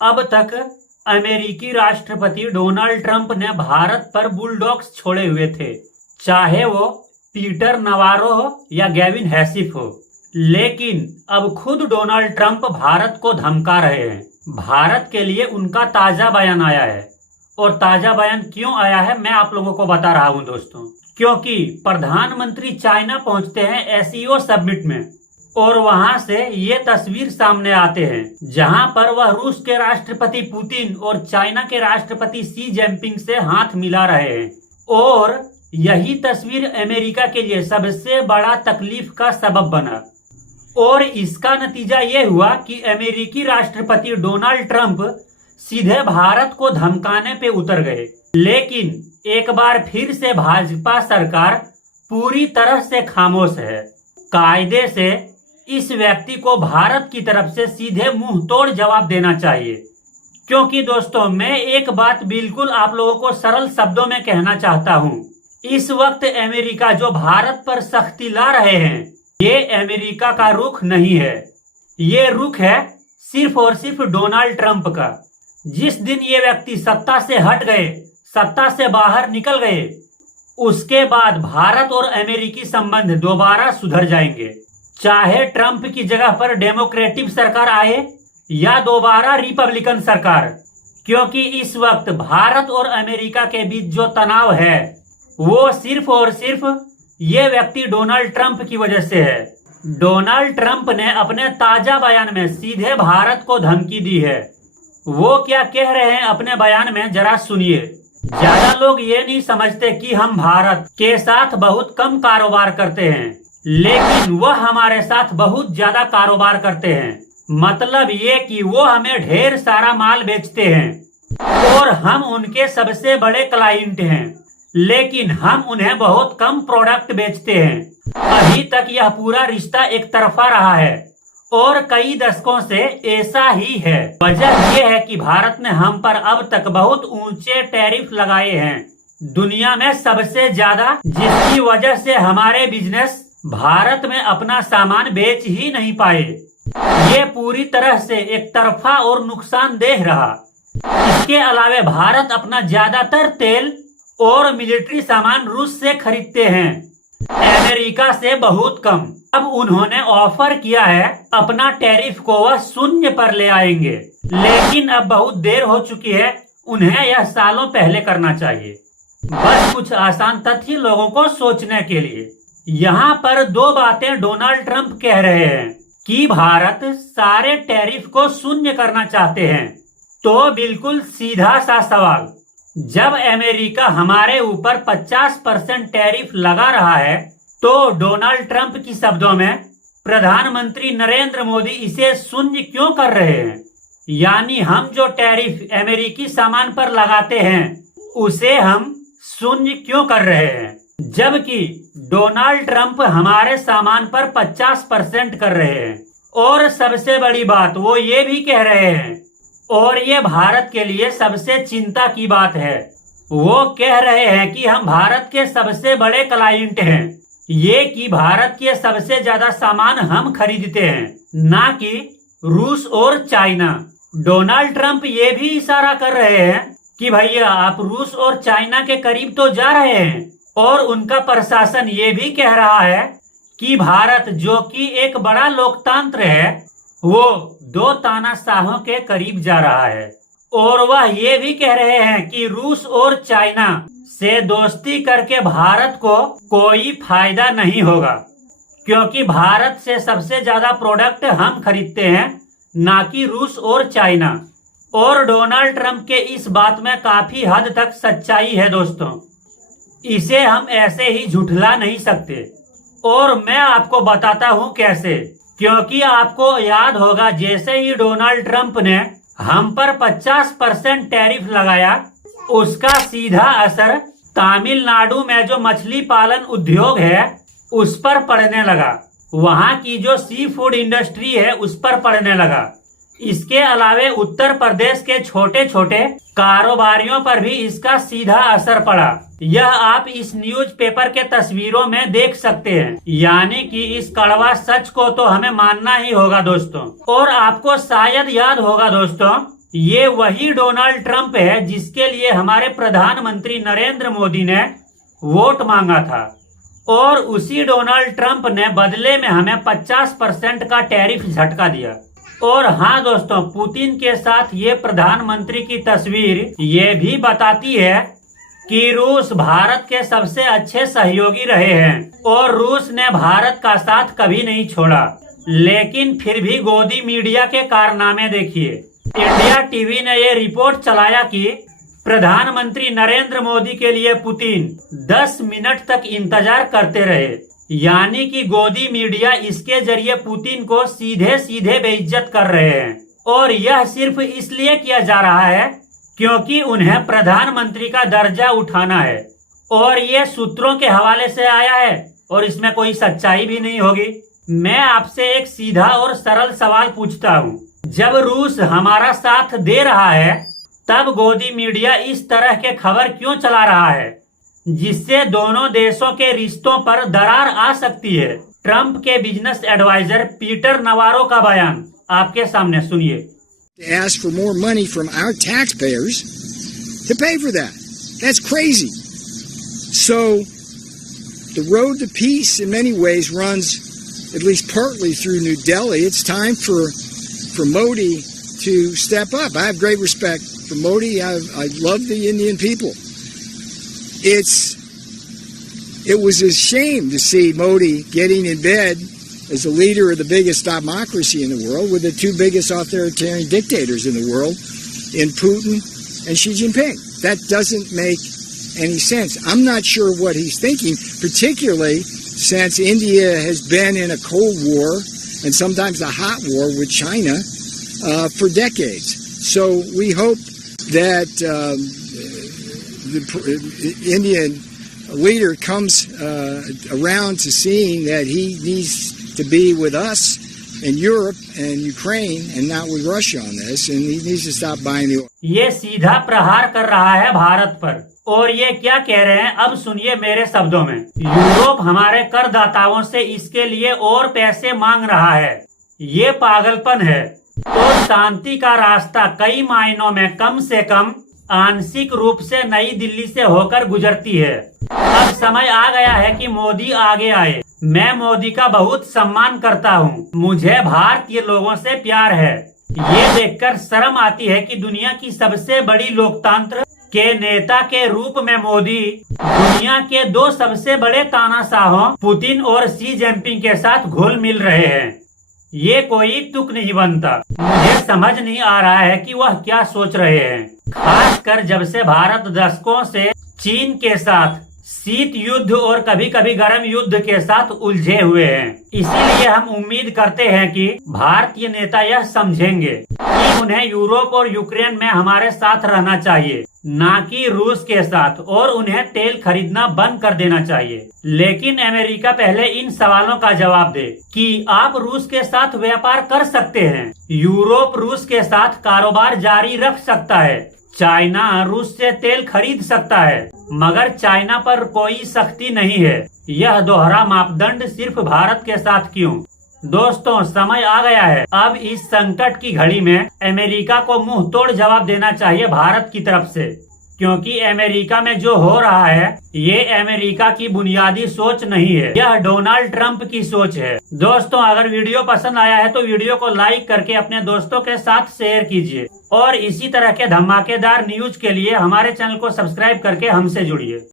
अब तक अमेरिकी राष्ट्रपति डोनाल्ड ट्रंप ने भारत पर बुलडॉग्स छोड़े हुए थे, चाहे वो पीटर नवारो हो या गेविन हैसिफ हो। लेकिन अब खुद डोनाल्ड ट्रंप भारत को धमका रहे हैं। भारत के लिए उनका ताजा बयान आया है, और ताजा बयान क्यों आया है मैं आप लोगों को बता रहा हूं दोस्तों। क्योंकि प्रधानमंत्री चाइना पहुंचते हैं एससीओ समिट में, और वहां से ये तस्वीर सामने आते हैं जहां पर वह रूस के राष्ट्रपति पुतिन और चाइना के राष्ट्रपति शी जिनपिंग से हाथ मिला रहे हैं। और यही तस्वीर अमेरिका के लिए सबसे बड़ा तकलीफ का सबब बना, और इसका नतीजा ये हुआ कि अमेरिकी राष्ट्रपति डोनाल्ड ट्रंप सीधे भारत को धमकाने पे उतर गए। लेकिन एक बार फिर से भाजपा सरकार पूरी तरह से खामोश है। कायदे से इस व्यक्ति को भारत की तरफ से सीधे मुंह तोड़ जवाब देना चाहिए। क्योंकि दोस्तों मैं एक बात बिल्कुल आप लोगों को सरल शब्दों में कहना चाहता हूं। इस वक्त अमेरिका जो भारत पर सख्ती ला रहे हैं, ये अमेरिका का रुख नहीं है, ये रुख है सिर्फ और सिर्फ डोनाल्ड ट्रंप का। जिस दिन ये व्यक्ति सत्ता से हट गए, सत्ता से बाहर निकल गए, उसके बाद भारत और अमेरिकी संबंध दोबारा सुधर जाएंगे। चाहे ट्रंप की जगह पर डेमोक्रेटिक सरकार आए या दोबारा रिपब्लिकन सरकार, क्योंकि इस वक्त भारत और अमेरिका के बीच जो तनाव है वो सिर्फ और सिर्फ ये व्यक्ति डोनाल्ड ट्रंप की वजह से है। डोनाल्ड ट्रंप ने अपने ताजा बयान में सीधे भारत को धमकी दी है। वो क्या कह रहे हैं अपने बयान में जरा सुनिए। ज्यादा लोग ये नहीं समझते कि हम भारत के साथ बहुत कम कारोबार करते हैं, लेकिन वह हमारे साथ बहुत ज्यादा कारोबार करते हैं। मतलब ये कि वो हमें ढेर सारा माल बेचते हैं और हम उनके सबसे बड़े क्लाइंट हैं, लेकिन हम उन्हें बहुत कम प्रोडक्ट बेचते हैं। अभी तक यह पूरा रिश्ता एक तरफा रहा है और कई दशकों से ऐसा ही है। वजह यह है कि भारत ने हम पर अब तक बहुत ऊंचे टैरिफ लगाए हैं, दुनिया में सबसे ज्यादा, जिसकी वजह से हमारे बिजनेस भारत में अपना सामान बेच ही नहीं पाए। ये पूरी तरह से एक तरफा और नुकसानदेह रहा। इसके अलावा भारत अपना ज्यादातर तेल और मिलिट्री सामान रूस से खरीदते हैं, अमेरिका से बहुत कम। अब उन्होंने ऑफर किया है अपना टैरिफ को वह शून्य पर ले आएंगे, लेकिन अब बहुत देर हो चुकी है। उन्हें यह सालों पहले करना चाहिए। बस कुछ आसान तथ्य लोगों को सोचने के लिए। यहाँ पर दो बातें डोनाल्ड ट्रंप कह रहे हैं कि भारत सारे टैरिफ को शून्य करना चाहते हैं। तो बिल्कुल सीधा सा सवाल, जब अमेरिका हमारे ऊपर 50% टैरिफ लगा रहा है, तो डोनाल्ड ट्रंप की शब्दों में प्रधानमंत्री नरेंद्र मोदी इसे शून्य क्यों कर रहे हैं? यानी हम जो टैरिफ अमेरिकी सामान पर लगाते हैं उसे हम शून्य क्यों कर रहे हैं, जबकि डोनाल्ड ट्रंप हमारे सामान पर 50% कर रहे हैं। और सबसे बड़ी बात वो ये भी कह रहे हैं, और ये भारत के लिए सबसे चिंता की बात है, वो कह रहे हैं कि हम भारत के सबसे बड़े क्लाइंट हैं, ये कि भारत के सबसे ज्यादा सामान हम खरीदते हैं, ना कि रूस और चाइना। डोनाल्ड ट्रंप ये भी इशारा कर रहे हैं कि भैया आप रूस और चाइना के करीब तो जा रहे हैं, और उनका प्रशासन ये भी कह रहा है कि भारत जो कि एक बड़ा लोकतंत्र है, वो दो तानाशाहों के करीब जा रहा है। और वह ये भी कह रहे हैं कि रूस और चाइना से दोस्ती करके भारत को कोई फायदा नहीं होगा, क्योंकि भारत से सबसे ज्यादा प्रोडक्ट हम खरीदते हैं, ना कि रूस और चाइना। और डोनाल्ड ट्रंप के इस बात में काफी हद तक सच्चाई है दोस्तों, इसे हम ऐसे ही झुठला नहीं सकते। और मैं आपको बताता हूँ कैसे। क्योंकि आपको याद होगा जैसे ही डोनाल्ड ट्रंप ने हम पर 50% टैरिफ लगाया, उसका सीधा असर तमिलनाडु में जो मछली पालन उद्योग है उस पर पड़ने लगा, वहां की जो सी फूड इंडस्ट्री है उस पर पड़ने लगा। इसके अलावे उत्तर प्रदेश के छोटे छोटे कारोबारियों पर भी इसका सीधा असर पड़ा। यह आप इस न्यूज़पेपर के तस्वीरों में देख सकते हैं। यानी कि इस कड़वा सच को तो हमें मानना ही होगा दोस्तों। और आपको शायद याद होगा दोस्तों ये वही डोनाल्ड ट्रंप है जिसके लिए हमारे प्रधानमंत्री नरेंद्र मोदी ने वोट मांगा था, और उसी डोनाल्ड ट्रंप ने बदले में हमें 50% का टैरिफ झटका दिया। और हाँ दोस्तों, पुतिन के साथ ये प्रधानमंत्री की तस्वीर ये भी बताती है कि रूस भारत के सबसे अच्छे सहयोगी रहे हैं और रूस ने भारत का साथ कभी नहीं छोड़ा। लेकिन फिर भी गोदी मीडिया के कारनामे देखिए। इंडिया टीवी ने ये रिपोर्ट चलाया कि प्रधानमंत्री नरेंद्र मोदी के लिए पुतिन 10 मिनट तक इंतजार करते रहे, यानी कि गोदी मीडिया इसके जरिए पुतिन को सीधे सीधे बेइज्जत कर रहे हैं। और यह सिर्फ इसलिए किया जा रहा है क्योंकि उन्हें प्रधानमंत्री का दर्जा उठाना है, और ये सूत्रों के हवाले से आया है और इसमें कोई सच्चाई भी नहीं होगी। मैं आपसे एक सीधा और सरल सवाल पूछता हूँ, जब रूस हमारा साथ दे रहा है तब गोदी मीडिया इस तरह के खबर क्यों चला रहा है जिससे दोनों देशों के रिश्तों पर दरार आ सकती है? ट्रंप के बिजनेस एडवाइजर पीटर नवारो का बयान आपके सामने सुनिए। Ask for more money from our taxpayers to pay for that. That's crazy. So the road to peace in many ways runs at least partly through New Delhi. It's time for Modi to step up. I have great respect for Modi. I love the Indian people. It was a shame to see Modi getting in bed as the leader of the biggest democracy in the world with the two biggest authoritarian dictators in the world, in Putin and Xi Jinping. That doesn't make any sense. I'm not sure what he's thinking, particularly since India has been in a cold war and sometimes a hot war with China for decades. So we hope that the Indian leader comes around to seeing that he needs to be with us in Europe and Ukraine and not with Russia on this, and he needs to stop buying the oil. ये सीधा प्रहार कर रहा है भारत पर, और ये क्या कह रहे हैं अब सुनिए मेरे शब्दों में। यूरोप हमारे करदाताओं से इसके लिए और पैसे मांग रहा है, ये पागलपन है। तो शांति का रास्ता कई मायनों में कम से कम आंशिक रूप से नई दिल्ली से होकर गुजरती है। अब समय आ गया है कि मोदी आगे आए। मैं मोदी का बहुत सम्मान करता हूँ, मुझे भारतीय लोगों से प्यार है। ये देखकर शर्म आती है कि दुनिया की सबसे बड़ी लोकतंत्र के नेता के रूप में मोदी दुनिया के दो सबसे बड़े तानाशाहों पुतिन और शी जिनपिंग के साथ घुल मिल रहे हैं। ये कोई तुक नहीं बनता। मुझे समझ नहीं आ रहा है कि वह क्या सोच रहे हैं, खासकर जब से भारत दशकों से चीन के साथ शीत युद्ध और कभी कभी गर्म युद्ध के साथ उलझे हुए हैं। इसीलिए हम उम्मीद करते हैं कि भारतीय नेता यह समझेंगे कि उन्हें यूरोप और यूक्रेन में हमारे साथ रहना चाहिए, ना कि रूस के साथ, और उन्हें तेल खरीदना बंद कर देना चाहिए। लेकिन अमेरिका पहले इन सवालों का जवाब दे कि आप रूस के साथ व्यापार कर सकते हैं, यूरोप रूस के साथ कारोबार जारी रख सकता है, चाइना रूस से तेल खरीद सकता है, मगर चाइना पर कोई सख्ती नहीं है। यह दोहरा मापदंड सिर्फ भारत के साथ क्यों? दोस्तों, समय आ गया है। अब इस संकट की घड़ी में अमेरिका को मुंह तोड़ जवाब देना चाहिए भारत की तरफ से, क्योंकि अमेरिका में जो हो रहा है ये अमेरिका की बुनियादी सोच नहीं है, यह डोनाल्ड ट्रंप की सोच है। दोस्तों, अगर वीडियो पसंद आया है तो वीडियो को लाइक करके अपने दोस्तों के साथ शेयर कीजिए, और इसी तरह के धमाकेदार न्यूज के लिए हमारे चैनल को सब्सक्राइब करके हमसे जुड़िए।